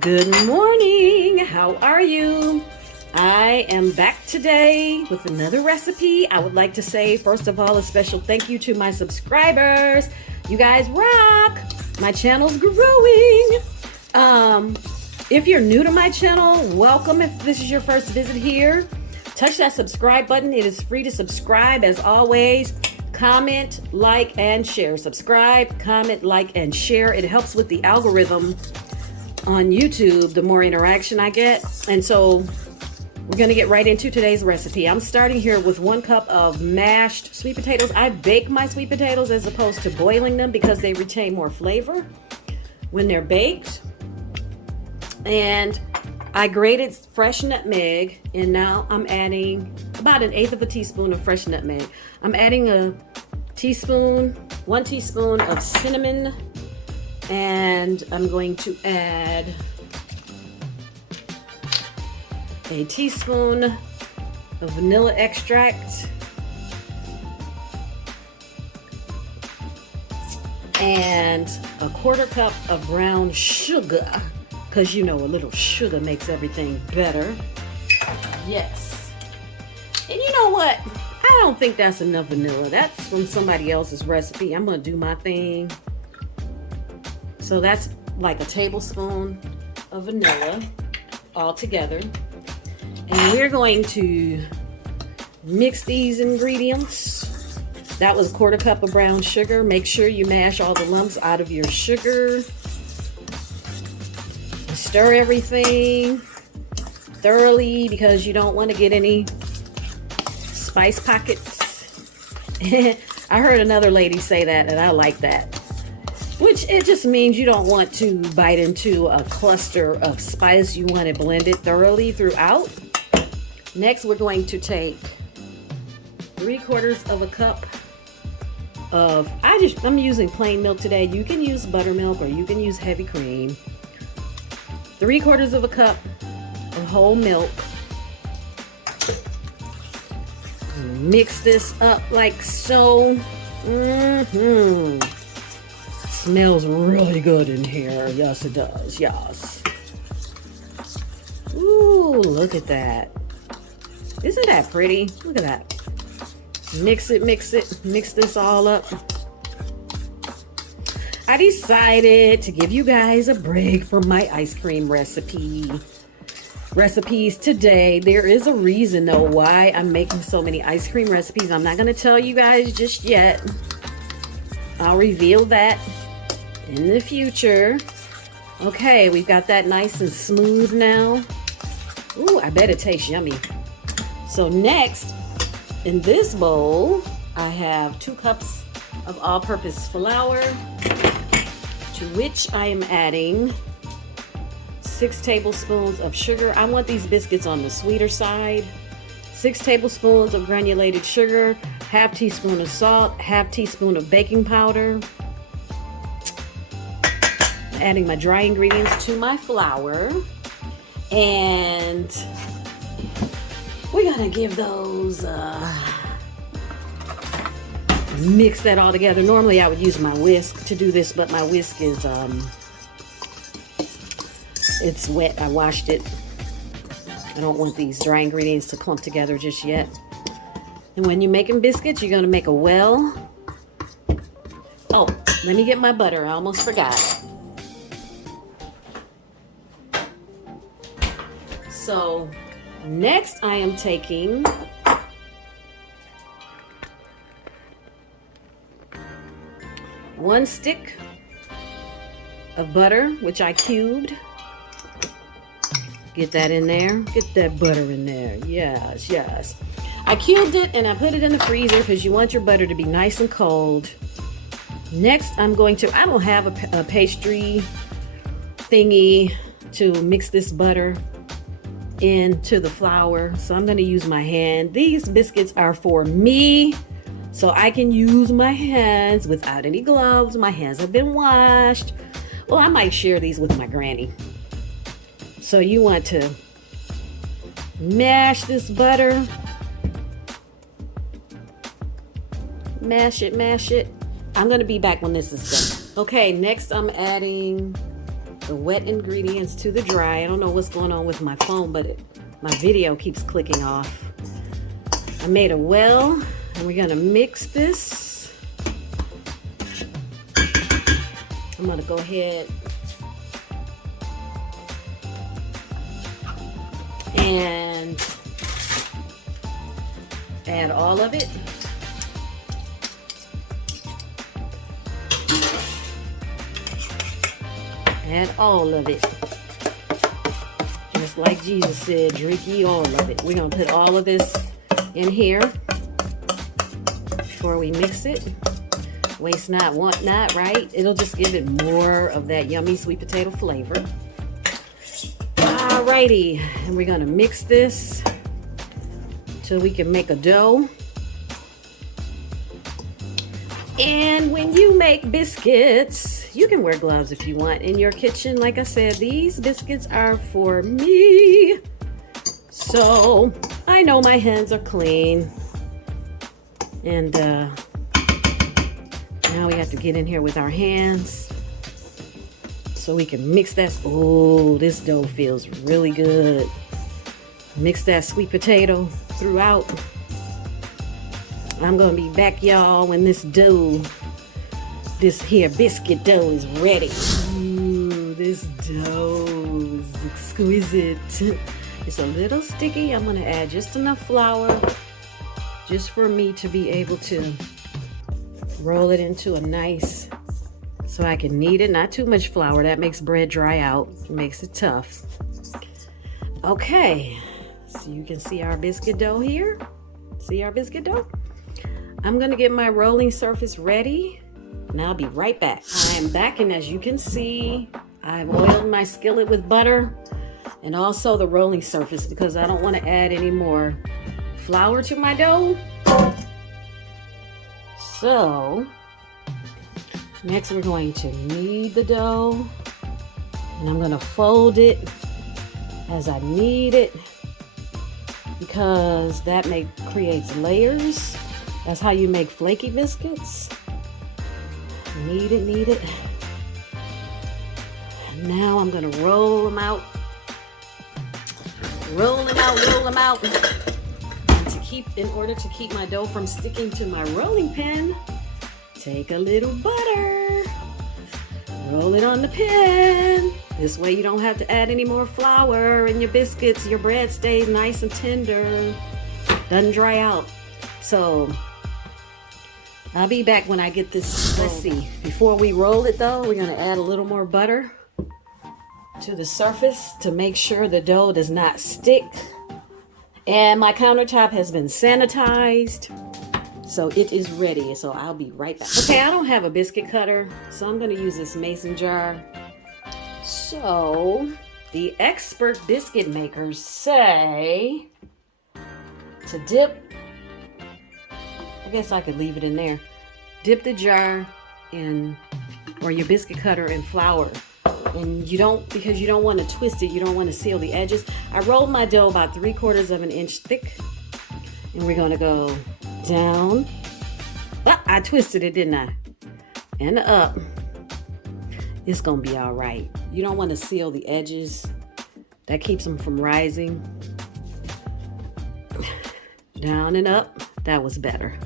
Good morning. How are you? I am back today with another recipe. I would like to say, first of all, a special thank you to my subscribers. You guys rock. My channel's growing. If you're new to my channel, welcome. If this is your first visit here, touch that subscribe button. It is free to subscribe. As always, comment, like, and share. Subscribe, comment, like, and share. It helps with the algorithm on YouTube, the more interaction I get. And so we're going to get right into today's recipe. I'm starting here with 1 cup of mashed sweet potatoes. I bake my sweet potatoes as opposed to boiling them because they retain more flavor when they're baked. And I grated fresh nutmeg, and now I'm adding about 1/8 of a teaspoon of fresh nutmeg. I'm adding 1 teaspoon of cinnamon, and I'm going to add a teaspoon of vanilla extract and a 1/4 cup of brown sugar, because you know a little sugar makes everything better. Yes. And you know what? I don't think that's enough vanilla. That's from somebody else's recipe. I'm going to do my thing. So that's like a tablespoon of vanilla all together. And we're going to mix these ingredients. That was a 1/4 cup of brown sugar. Make sure you mash all the lumps out of your sugar. Stir everything thoroughly because you don't want to get any spice pockets. I heard another lady say that, and I like that. Which it just means you don't want to bite into a cluster of spice. You want it blended thoroughly throughout. Next, we're going to take 3/4 of a cup of, I'm using plain milk today. You can use buttermilk or you can use heavy cream. 3/4 of a cup of whole milk. Mix this up like so. Smells really good in here. Yes, it does. Yes. Ooh, look at that. Isn't that pretty? Look at that. Mix it, mix this all up. I decided to give you guys a break from my ice cream recipes today. There is a reason though why I'm making so many ice cream recipes. I'm not going to tell you guys just yet. I'll reveal that in the future. Okay, we've got that nice and smooth now. Ooh, I bet it tastes yummy. So next, in this bowl, I have 2 cups of all-purpose flour, to which I am adding 6 tablespoons of sugar. I want these biscuits on the sweeter side. 6 tablespoons of granulated sugar, 1/2 teaspoon of salt, 1/2 teaspoon of baking powder. Adding my dry ingredients to my flour, and we're gonna give those mix that all together. Normally I would use my whisk to do this, but my whisk is it's wet. I washed it. I don't want these dry ingredients to clump together just yet. And when you're making biscuits, you're gonna make a well. Oh, let me get my butter. I almost forgot. So next I am taking one stick of butter, which I cubed. Get that in there. Get that butter in there. Yes, yes. I cubed it and I put it in the freezer because you want your butter to be nice and cold. Next, I don't have a pastry thingy to mix this butter into the flour, so I'm going to use my hand. These biscuits are for me, so I can use my hands without any gloves. My hands have been washed. Well, I might share these with my granny. So you want to mash this butter. Mash it, mash it. I'm going to be back when this is done. Okay, next I'm adding the wet ingredients to the dry. I don't know what's going on with my phone, but my video keeps clicking off. I made a well, and we're gonna mix this. I'm gonna go ahead and add all of it. Add all of it. Just like Jesus said, drink ye all of it. We're going to put all of this in here before we mix it. Waste not, want not, right? It'll just give it more of that yummy sweet potato flavor. Alrighty, and we're going to mix this till we can make a dough. And when you make biscuits, you can wear gloves if you want in your kitchen. Like I said, these biscuits are for me. So I know my hands are clean. And now we have to get in here with our hands so we can mix that. Oh, this dough feels really good. Mix that sweet potato throughout. I'm gonna be back, y'all, when this here biscuit dough is ready. Ooh, this dough is exquisite. It's a little sticky. I'm gonna add just enough flour just for me to be able to roll it into a nice, so I can knead it. Not too much flour, that makes bread dry out. It makes it tough. Okay, so you can see our biscuit dough here. See our biscuit dough? I'm gonna get my rolling surface ready and I'll be right back. I am back, and as you can see, I've oiled my skillet with butter and also the rolling surface because I don't want to add any more flour to my dough. So next we're going to knead the dough, and I'm gonna fold it as I knead it because that creates layers. That's how you make flaky biscuits. Knead it, knead it. And now I'm gonna roll them out. Roll them out, roll them out. And in order to keep my dough from sticking to my rolling pin, take a little butter. Roll it on the pin. This way you don't have to add any more flour in your biscuits. Your bread stays nice and tender. Doesn't dry out. So I'll be back when I get this. Let's see. Before we roll it though, we're going to add a little more butter to the surface to make sure the dough does not stick. And my countertop has been sanitized, so it is ready. So I'll be right back. Okay, I don't have a biscuit cutter, so I'm going to use this mason jar. So the expert biscuit makers say to dip, I guess I could leave it in there. Dip the jar in, or your biscuit cutter, in flour. And because you don't want to twist it, you don't want to seal the edges. I rolled my dough about 3/4 of an inch thick. And we're going to go down. Ah, I twisted it, didn't I? And up. It's going to be all right. You don't want to seal the edges. That keeps them from rising. Down and up. That was better.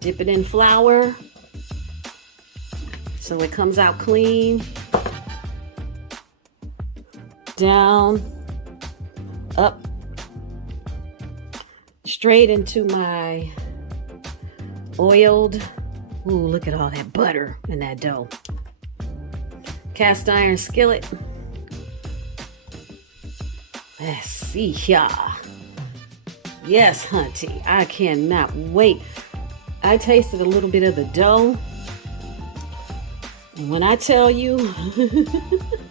Dip it in flour so it comes out clean. Down, up, straight into my oiled. Ooh, look at all that butter in that dough. Cast iron skillet. Let's see here. Yes, hunty, I cannot wait. I tasted a little bit of the dough, and when I tell you,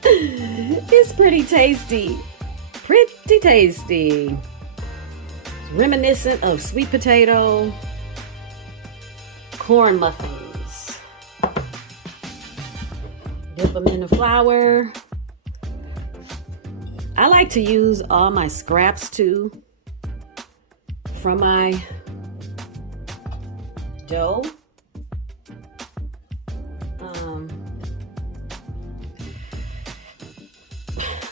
it's pretty tasty. Pretty tasty. It's reminiscent of sweet potato corn muffins. Dip them in the flour. I like to use all my scraps too from my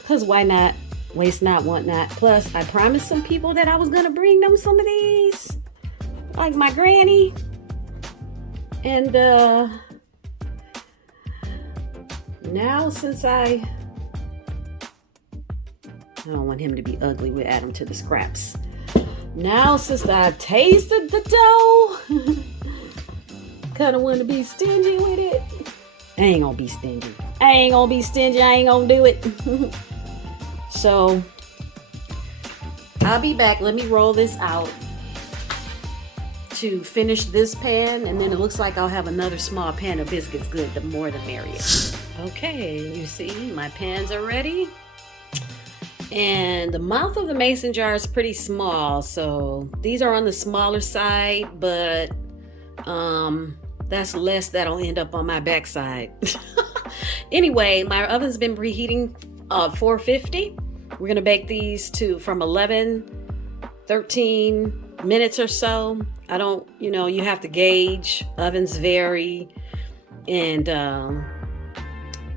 Because why not? Waste not, want not. Plus, I promised some people that I was going to bring them some of these. Like my granny. And now since I don't want him to be ugly, we'll add him to the scraps. Now since I've tasted the dough, kind of want to be stingy with it. I ain't gonna be stingy. I ain't gonna do it. So I'll be back. Let me roll this out to finish this pan, and then it looks like I'll have another small pan of biscuits. Good, the more the merrier. Okay, you see my pans are ready, and the mouth of the mason jar is pretty small, so these are on the smaller side, but that's less that'll end up on my backside. Anyway, my oven's been preheating 450. We're gonna bake these from 13 minutes or so. I don't, you have to gauge. Ovens vary, and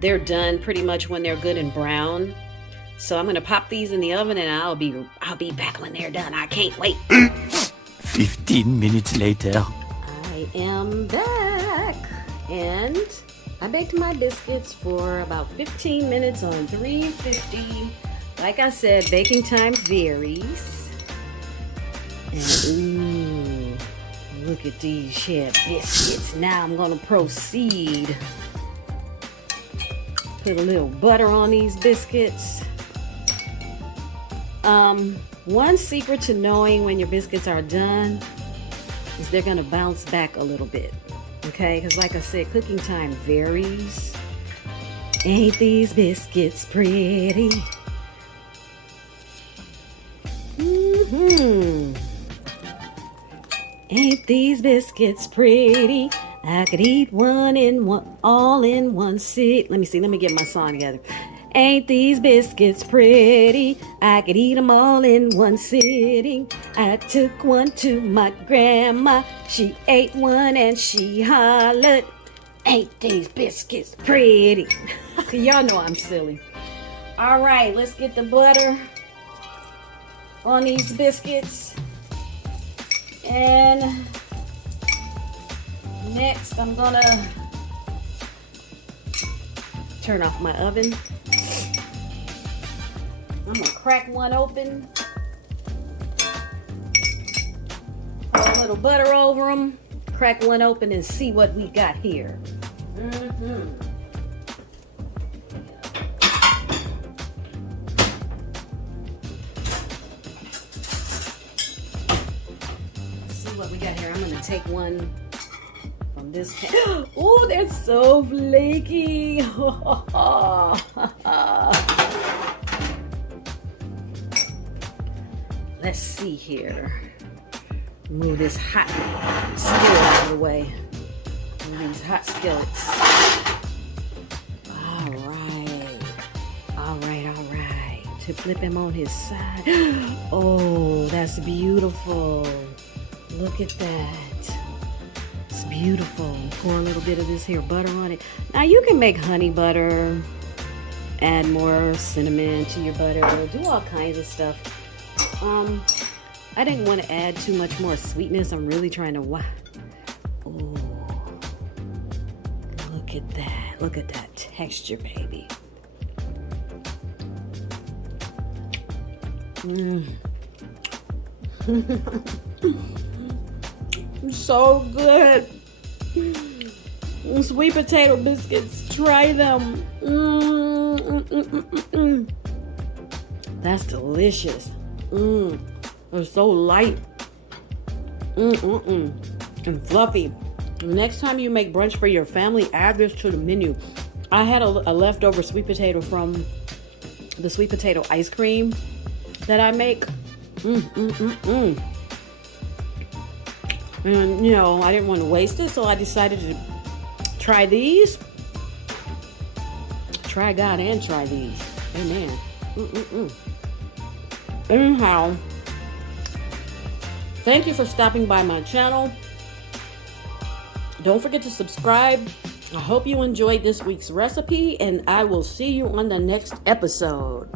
they're done pretty much when they're good and brown. So I'm gonna pop these in the oven, and I'll be back when they're done. I can't wait. 15 minutes later. I am back, and I baked my biscuits for about 15 minutes on 350. Like I said, baking time varies. And look at these here biscuits. Now I'm gonna proceed. Put a little butter on these biscuits. One secret to knowing when your biscuits are done is they're gonna bounce back a little bit. Okay, because like I said, cooking time varies. Ain't these biscuits pretty? Ain't these biscuits pretty? I could eat all in one sit. Let me see. Let me get my song together. Ain't these biscuits pretty? I could eat them all in one sitting. I took one to my grandma. She ate one and she hollered, ain't these biscuits pretty? Y'all know I'm silly. All right, let's get the butter on these biscuits. And next, I'm gonna turn off my oven. I'm gonna crack one open. Pour a little butter over them. Crack one open and see what we got here. What we got here. I'm gonna take one from this pan. Oh, they're so flaky. Let's see here. Move this hot skillet out of the way. Move these hot skillets. All right. To flip him on his side. Oh, that's beautiful. Look at that. It's beautiful. Pour a little bit of this here butter on it. Now you can make honey butter, add more cinnamon to your butter, do all kinds of stuff. I didn't want to add too much more sweetness. I'm really trying to oh, look at that. Look at that texture, baby. So good. Sweet potato biscuits, try them. That's delicious. They're so light and fluffy. Next time you make brunch for your family, add this to the menu. I had a leftover sweet potato from the sweet potato ice cream that I make. And, I didn't want to waste it, so I decided to try these. Try God and try these. Amen. Anyhow, thank you for stopping by my channel. Don't forget to subscribe. I hope you enjoyed this week's recipe, and I will see you on the next episode.